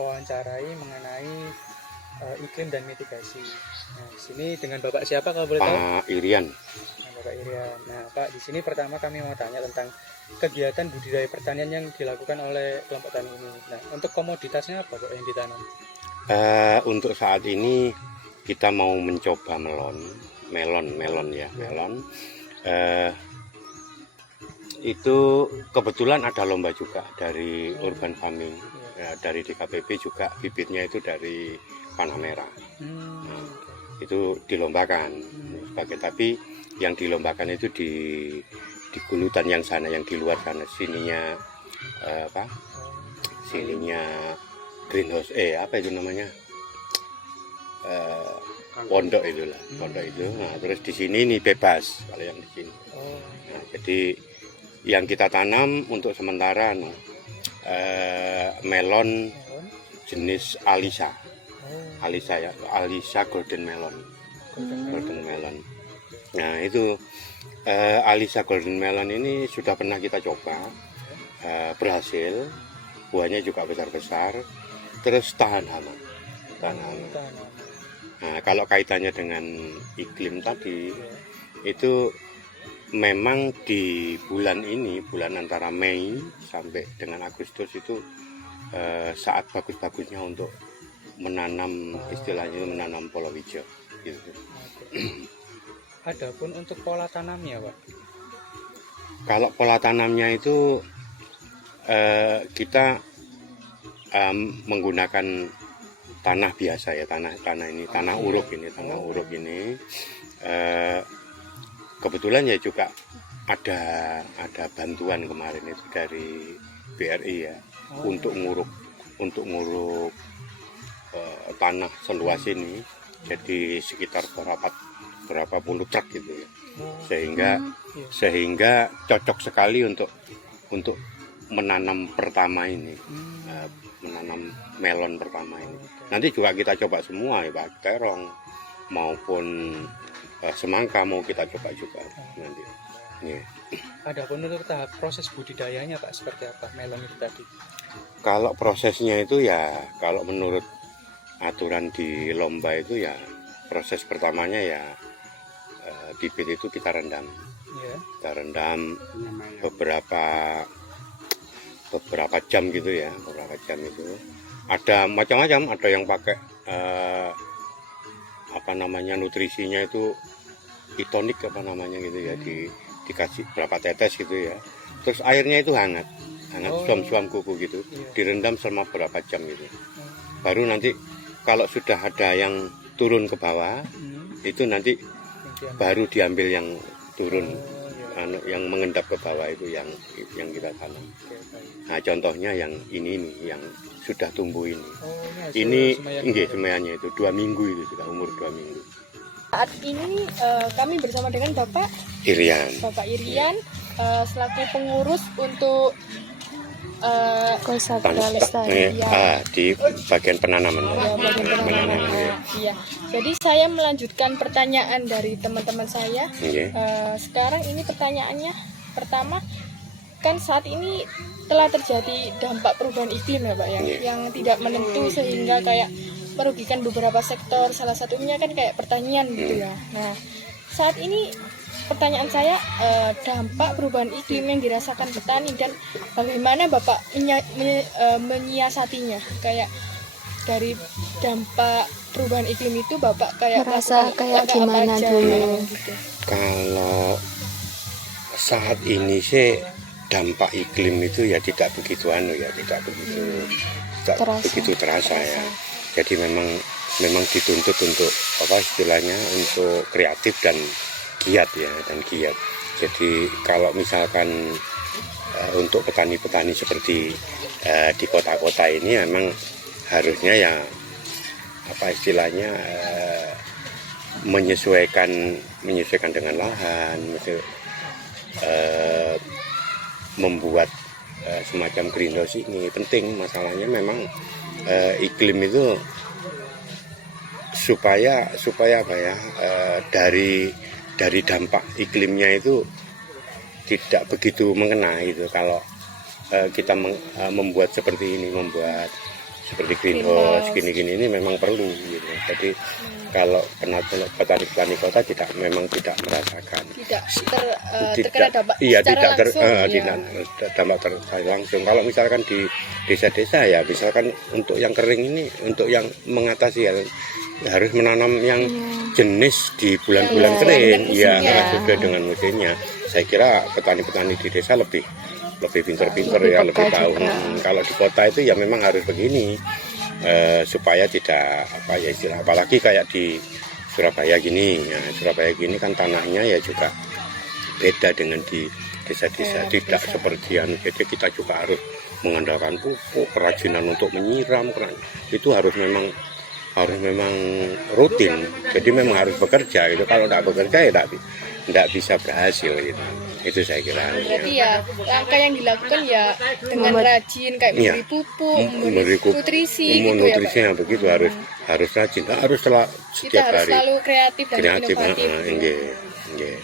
mewawancarai mengenai iklim dan mitigasi. Nah, di sini dengan Bapak siapa kalau boleh tahu? Pak Irian. Nah, Bapak Irian. Nah, Pak, di sini pertama kami mau tanya tentang kegiatan budidaya pertanian yang dilakukan oleh kelompok tani ini. Nah, untuk komoditasnya apa Pak yang ditanam? Untuk saat ini kita mau mencoba melon ya. Itu kebetulan ada lomba juga dari urban farming, dari DKPP juga, bibitnya itu dari Panamera. Itu dilombakan sebagai, tapi yang dilombakan itu di Gulutan yang sana, yang di luar sana, sininya sininya greenhouse, apa itu namanya, pondok itulah, pondok itu. Nah, terus di sini nih bebas kalau yang di sini. Nah, jadi yang kita tanam untuk sementara melon jenis Alisa ya, Alisa golden melon. Nah itu Alisa golden melon ini sudah pernah kita coba, berhasil, buahnya juga besar-besar, terus tahan hama. Nah, kalau kaitannya dengan iklim tadi, itu memang di bulan ini, bulan antara Mei sampai dengan Agustus itu saat bagus-bagusnya untuk menanam, istilahnya menanam palawija gitu. Adapun untuk pola tanamnya, Pak? Kalau pola tanamnya itu kita menggunakan tanah biasa ya, tanah ini, tanah uruk ini. Kebetulan ya juga ada bantuan kemarin itu dari BRI ya, untuk nguruk tanah seluas ini, jadi sekitar berapa puluh truk gitu ya, sehingga cocok sekali untuk menanam pertama ini, menanam melon pertama ini. Nanti juga kita coba semua ya Pak, terong maupun semangka mau kita coba juga nanti. Yeah. Adapun untuk tahap proses budidayanya Pak seperti apa melon itu tadi? Kalau prosesnya itu ya, kalau menurut aturan di lomba itu ya, proses pertamanya ya bibit itu kita rendam. Kita rendam beberapa jam gitu ya, beberapa jam itu. Ada macam-macam, ada yang pakai nutrisinya itu itonik gitu ya, dikasih berapa tetes gitu ya, terus airnya itu hangat suam-suam kuku gitu, direndam selama berapa jam gitu, baru nanti kalau sudah ada yang turun ke bawah itu nanti baru diambil yang turun, yang mengendap ke bawah itu yang kita tanam. Nah contohnya yang ini yang sudah tumbuh ini semuanya itu 2 minggu, itu sudah umur 2 minggu. Saat ini kami bersama dengan Bapak Irian, selaku pengurus untuk di bagian penanaman. Iya. Jadi saya melanjutkan pertanyaan dari teman-teman saya. Sekarang ini pertanyaannya pertama, kan saat ini telah terjadi dampak perubahan iklim ya Pak ya, yang tidak menentu sehingga kayak merugikan beberapa sektor, salah satunya kan kayak pertanian gitu ya. Nah saat ini pertanyaan saya, dampak perubahan iklim yang dirasakan petani dan bagaimana Bapak menyiasatinya, kayak dari dampak perubahan iklim itu Bapak kayak merasa kayak gimana dulu gitu. Kalau saat ini sih dampak iklim itu ya tidak begitu terasa ya. Jadi memang dituntut untuk istilahnya untuk kreatif dan giat. Jadi kalau misalkan untuk petani-petani seperti di kota-kota ini memang harusnya ya istilahnya menyesuaikan dengan lahan, membuat semacam greenhouse ini penting. Masalahnya memang iklim itu supaya dari dampak iklimnya itu tidak begitu mengena itu kalau kita membuat seperti ini, membuat seperti greenhouse gini-gini ini memang perlu gitu. Jadi kalau petani kota memang tidak merasakan, terkena dampak iya, secara tidak dampak langsung. Kalau misalkan di desa-desa ya, misalkan untuk yang kering ini, untuk yang mengatasi harus menanam yang jenis di bulan-bulan kering, ya sesuai dengan musimnya. Saya kira petani-petani di desa lebih pintar-pintar ya, lebih tahu. Kalau di kota itu ya memang harus begini. Supaya tidak apalagi kayak di Surabaya gini ya, Surabaya gini kan tanahnya ya juga beda dengan di desa-desa, tidak seperti jadi kita juga harus mengandalkan pupuk, kerajinan untuk menyiram, itu harus memang rutin, jadi memang harus bekerja gitu. Kalau tidak bekerja ya tidak bisa berhasil gitu. Itu saya kira. Berarti ya langkah yang dilakukan ya dengan rajin kayak memberi pupuk, memberi nutrisi gitu ya, Pak. Yang begitu harus rajin, harus setiap kita harus hari. selalu kreatif dan inovatif. Nggih.